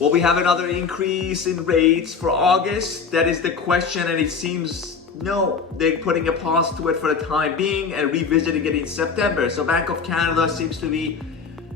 Will we have another increase in rates for August? That is the question, and it seems no, they're putting a pause to it for the time being and revisiting it in September. So Bank of Canada seems to be,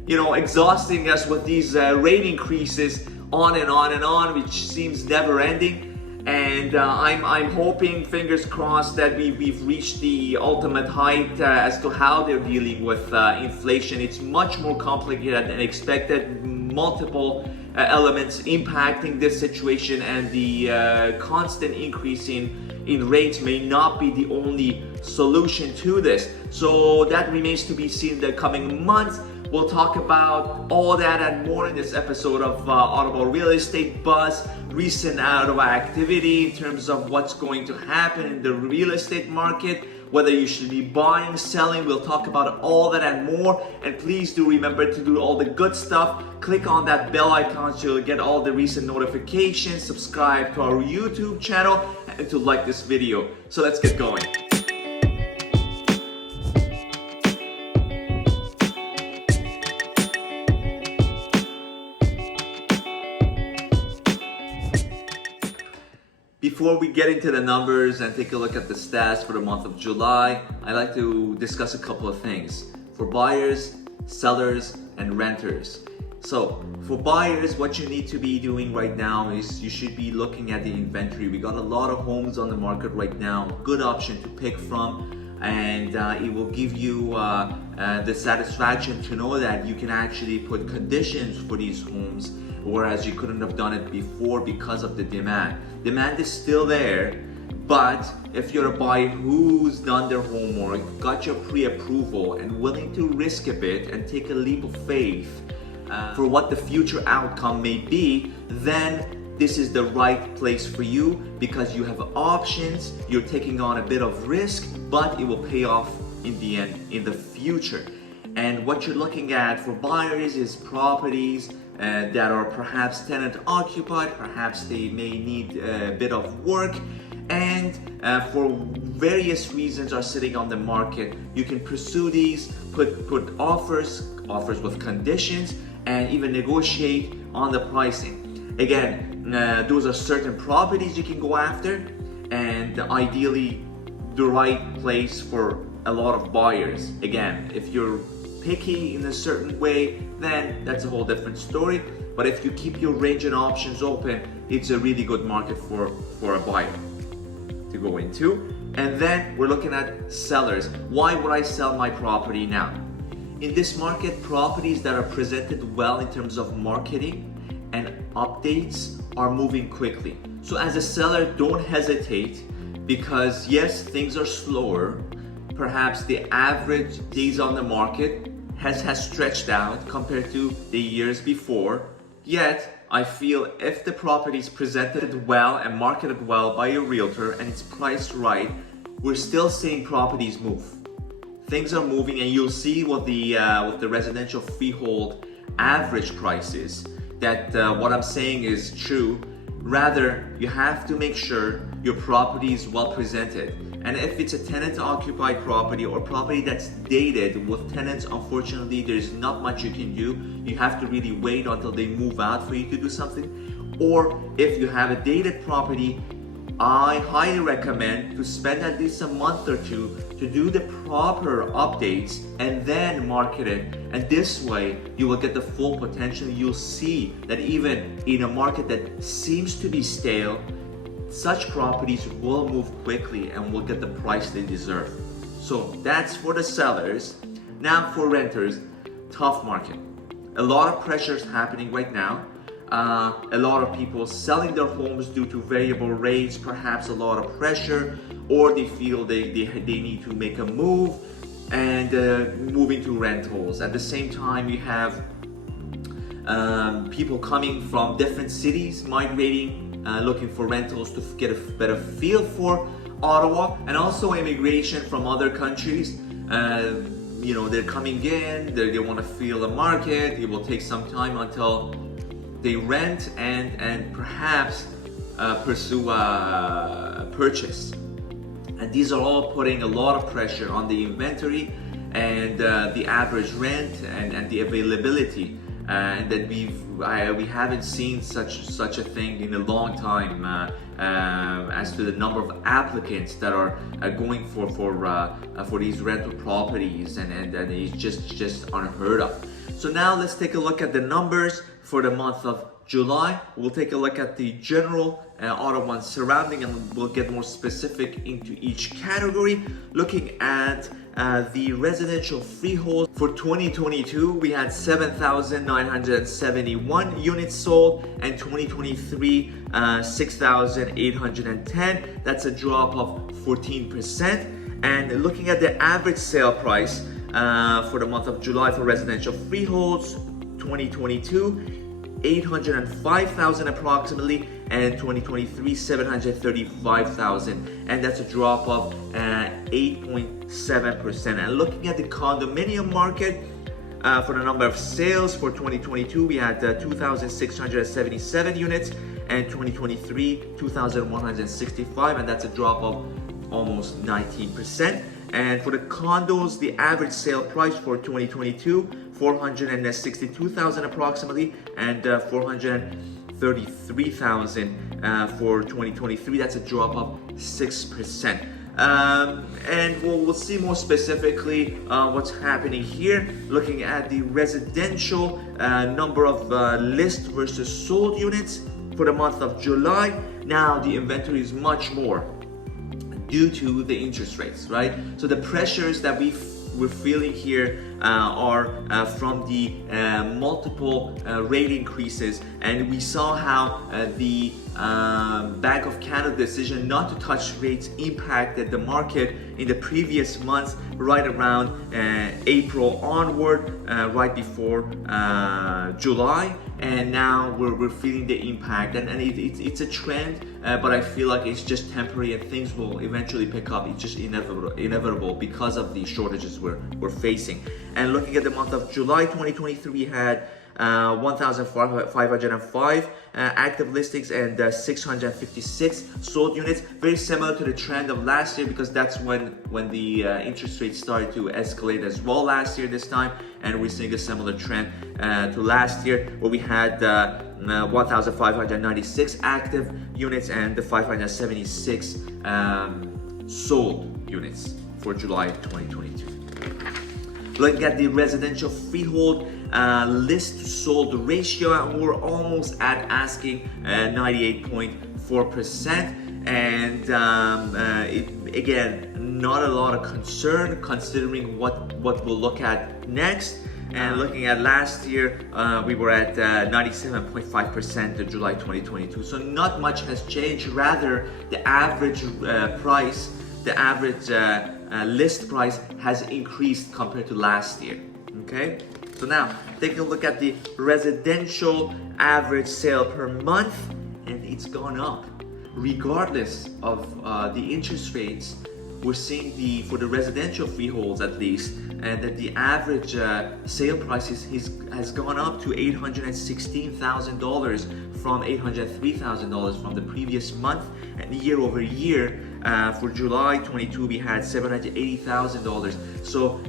exhausting us with these rate increases on and on and on, which seems never ending. And I'm hoping, fingers crossed, that we've reached the ultimate height as to how they're dealing with inflation. It's much more complicated than expected. Multiple elements impacting this situation, and the constant increase in rates may not be the only solution to this. So that remains to be seen in the coming months. We'll talk about all that and more in this episode of Ottawa Real Estate Buzz. Recent Ottawa activity in terms of what's going to happen in the real estate market, whether you should be buying, selling. We'll talk about all that and more. And please do remember to do all the good stuff. Click on that bell icon so you'll get all the recent notifications. Subscribe to our YouTube channel and to like this video. So let's get going. Before we get into the numbers and take a look at the stats for the month of July, I'd like to discuss a couple of things for buyers, sellers, and renters. So for buyers, what you need to be doing right now is you should be looking at the inventory. We got a lot of homes on the market right now, good option to pick from, and it will give you the satisfaction to know that you can actually put conditions for these homes, whereas you couldn't have done it before because of the demand. Demand is still there, but if you're a buyer who's done their homework, got your pre-approval, and willing to risk a bit and take a leap of faith for what the future outcome may be, then this is the right place for you because you have options, you're taking on a bit of risk, but it will pay off in the end, in the future. And what you're looking at for buyers is properties that are perhaps tenant occupied, perhaps they may need a bit of work, and for various reasons are sitting on the market. You can pursue these, put offers with conditions, and even negotiate on the pricing. Again, those are certain properties you can go after, and ideally the right place for a lot of buyers. Again, if you're picky in a certain way, then that's a whole different story. But if you keep your range and options open, it's a really good market for a buyer to go into. And then we're looking at sellers. Why would I sell my property now? In this market, properties that are presented well in terms of marketing and updates are moving quickly. So as a seller, don't hesitate, because yes, things are slower. Perhaps the average days on the market has stretched out compared to the years before. Yet, I feel if the property is presented well and marketed well by a realtor and it's priced right, we're still seeing properties move. Things are moving, and you'll see what the residential freehold average price is. That what I'm saying is true. Rather, you have to make sure your property is well presented. And if it's a tenant-occupied property or property that's dated with tenants, unfortunately, there's not much you can do. You have to really wait until they move out for you to do something. Or if you have a dated property, I highly recommend to spend at least a month or two to do the proper updates and then market it. And this way, you will get the full potential. You'll see that even in a market that seems to be stale, such properties will move quickly and will get the price they deserve. So that's for the sellers. Now for renters, tough market. A lot of pressures happening right now. A lot of people selling their homes due to variable rates, perhaps a lot of pressure, or they feel they need to make a move and move into rentals. At the same time, you have people coming from different cities, migrating, looking for rentals to get a better feel for Ottawa, and also immigration from other countries. They're coming in, they want to feel the market. It will take some time until they rent and perhaps pursue a purchase. And these are all putting a lot of pressure on the inventory and the average rent and the availability and that we haven't seen such a thing in a long time as to the number of applicants that are going for these rental properties, and it's just unheard of. So now let's take a look at the numbers for the month of July. We'll take a look at the general Ottawa surrounding, and we'll get more specific into each category. Looking at the residential freehold for 2022, we had 7,971 units sold, and 2023 6,810. That's a drop of 14%. And looking at the average sale price for the month of July for residential freeholds, 2022 805,000 approximately, and 2023 735,000, and that's a drop of 8.7%. And looking at the condominium market for the number of sales for 2022, we had 2,677 units, and 2023 2,165, and that's a drop of almost 19%. And for the condos, the average sale price for 2022, 462,000 approximately, and 433,000 for 2023. That's a drop of 6%. And we'll see more specifically what's happening here. Looking at the residential number of list versus sold units for the month of July. Now the inventory is much more due to the interest rates, right? So the pressures that we're feeling here are from the multiple rate increases, and we saw how the Bank of Canada decision not to touch rates impacted the market in the previous months, right around April onward, right before July, and now we're feeling the impact, and it's a trend, but I feel like it's just temporary and things will eventually pick up. It's just inevitable because of the shortages we're facing. And looking at the month of July 2023, we had 1,505 active listings and 656 sold units. Very similar to the trend of last year, because that's when the interest rates started to escalate as well last year this time, and we're seeing a similar trend to last year, where we had 1,596 active units and 576 sold units for July 2022. Looking at the residential freehold list sold ratio, we're almost at asking 98.4%, and again, not a lot of concern considering what we'll look at next. And looking at last year, we were at 97.5% in July 2022. So not much has changed. Rather, the average price, the average list price has increased compared to last year. Okay, so now taking a look at the residential average sale per month, and it's gone up regardless of the interest rates. We're seeing for the residential freeholds at least, and that the average sale price has gone up to $816,000 from $803,000 from the previous month, and year over year. For July 22, we had $780,000. So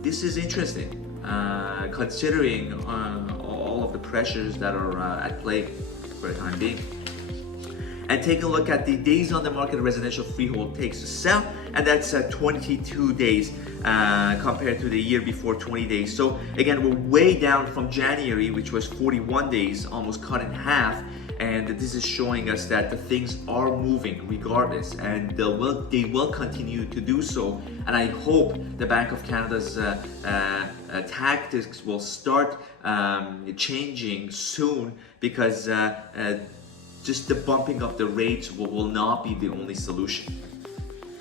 this is interesting, considering all of the pressures that are at play for the time being. And take a look at the days on the market residential freehold takes to sell, and that's 22 days compared to the year before, 20 days. So again, we're way down from January, which was 41 days, almost cut in half. And this is showing us that the things are moving regardless, and they will continue to do so. And I hope the Bank of Canada's tactics will start changing soon, because just the bumping of the rates will not be the only solution.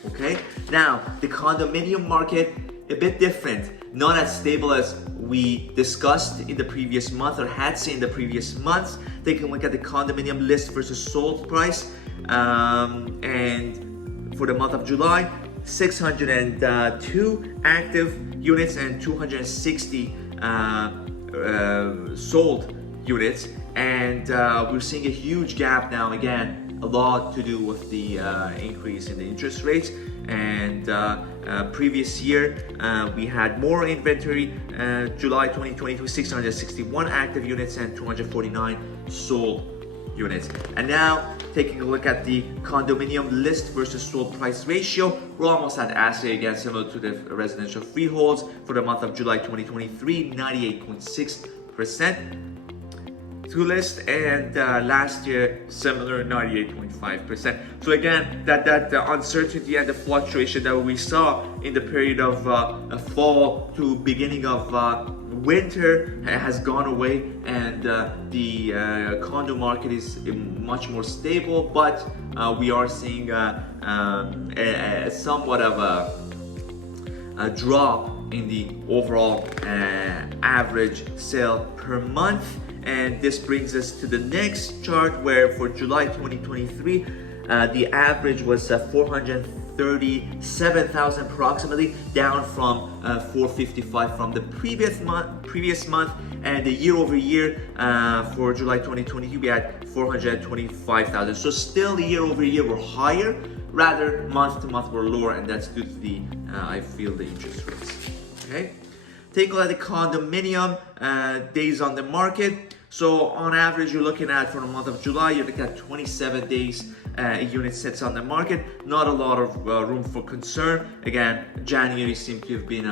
Okay, now the condominium market, a bit different, not as stable as we discussed in the previous month or had seen in the previous months. Taking a look at the condominium list versus sold price, and for the month of July, 602 active units and 260 sold units, and we're seeing a huge gap now. Again, a lot to do with the increase in the interest rates, And previous year, we had more inventory. July 2022, 661 active units and 249 sold units. And now, taking a look at the condominium list versus sold price ratio, we're almost at assay again, similar to the residential freeholds. For the month of July 2023, 98.6% to list, and last year similar, 98.5%. So again, that uncertainty and the fluctuation that we saw in the period of fall to beginning of winter has gone away, and the condo market is much more stable, but we are seeing somewhat of a drop in the overall average sale per month. And this brings us to the next chart, where for July 2023, the average was 437,000 approximately, down from 455 from the previous month. And the year over year for July 2022, we had 425,000. So still year over year we're higher, rather month to month we're lower, and that's due to the I feel the interest rates. Okay, take a look at the condominium days on the market. So on average, you're looking at, for the month of July, you're looking at 27 days a unit sits on the market. Not a lot of room for concern. Again, January seemed to have been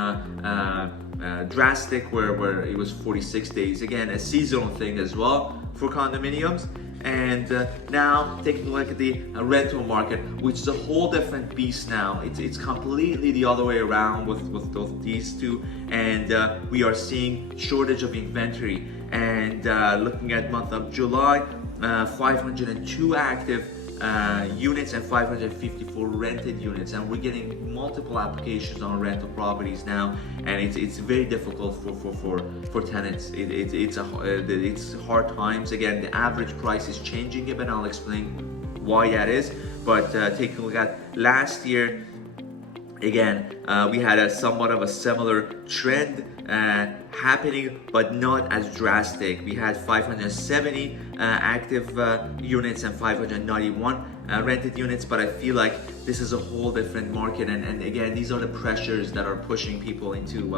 drastic, where it was 46 days. Again, a seasonal thing as well for condominiums. And now taking a look at the rental market, which is a whole different beast now. It's completely the other way around with these two, and we are seeing shortage of inventory. And looking at month of July, 502 active units and 554 rented units, and we're getting multiple applications on rental properties now, and it's very difficult for tenants. It's hard times. Again, the average price is changing a bit, and I'll explain why that is. But taking a look at last year, again, we had a somewhat of a similar trend happening, but not as drastic. We had 570 active units and 591 rented units, but I feel like this is a whole different market, and again, these are the pressures that are pushing people into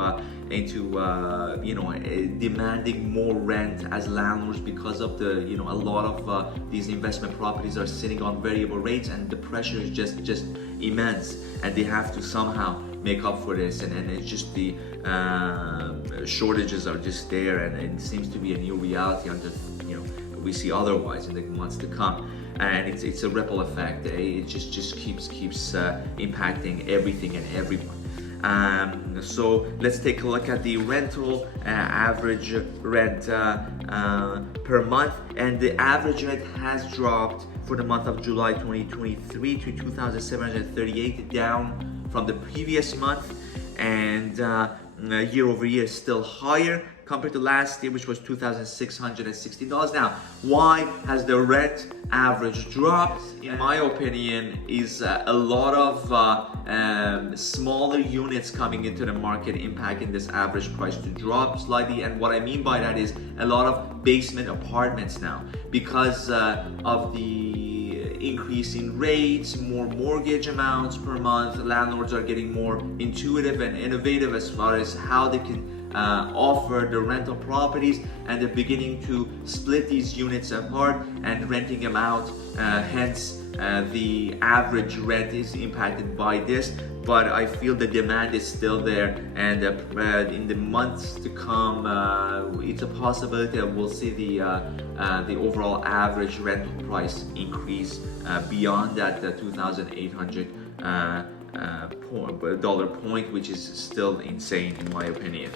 demanding more rent as landlords, because of the a lot of these investment properties are sitting on variable rates, and the pressure is just immense, and they have to somehow make up for this, and it's just the shortages are just there, and it seems to be a new reality until we see otherwise in the months to come. And it's a ripple effect. It just keeps impacting everything and everyone. So let's take a look at the rental average rent per month, and the average rent has dropped for the month of July 2023 to 2,738, down from the previous month, and year over year is still higher compared to last year, which was $2,660. Now, why has the rent average dropped? In my opinion, is a lot of smaller units coming into the market impacting this average price to drop slightly. And what I mean by that is a lot of basement apartments now, because of the increase in rates, more mortgage amounts per month. Landlords are getting more intuitive and innovative as far as how they can offer the rental properties, and they're beginning to split these units apart and renting them out. Hence, the average rent is impacted by this, but I feel the demand is still there, and in the months to come, it's a possibility that we'll see the overall average rental price increase beyond that $2,800 dollar point, which is still insane in my opinion.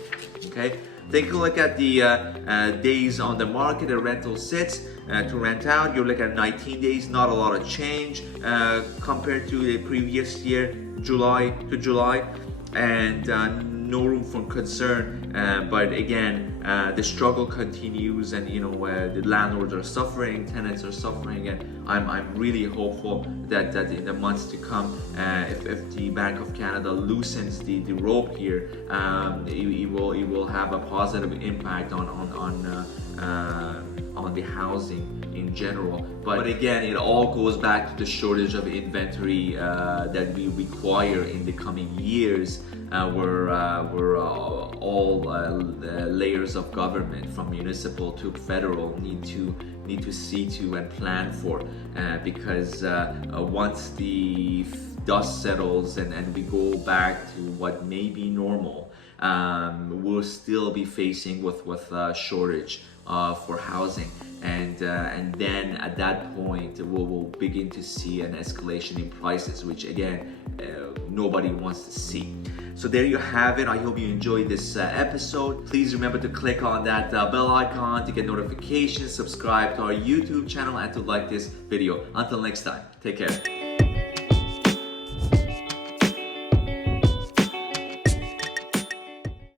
Okay, take a look at the days on the market a rental sits to rent out. You're looking at 19 days, not a lot of change compared to the previous year, July to July, and no room for concern. But again, the struggle continues, and the landlords are suffering, tenants are suffering, and I'm really hopeful that in the months to come, if the Bank of Canada loosens the rope here, it will have a positive impact on on the housing in general. But again, it all goes back to the shortage of inventory that we require in the coming years, where all layers of government, from municipal to federal, need to see to and plan for, because once the dust settles and we go back to what may be normal, we'll still be facing with shortage for housing, and then at that point we'll begin to see an escalation in prices, which again nobody wants to see. So there you have it. I hope you enjoyed this episode. Please remember to click on that bell icon to get notifications, subscribe to our YouTube channel, and to like this video. Until next time, take care.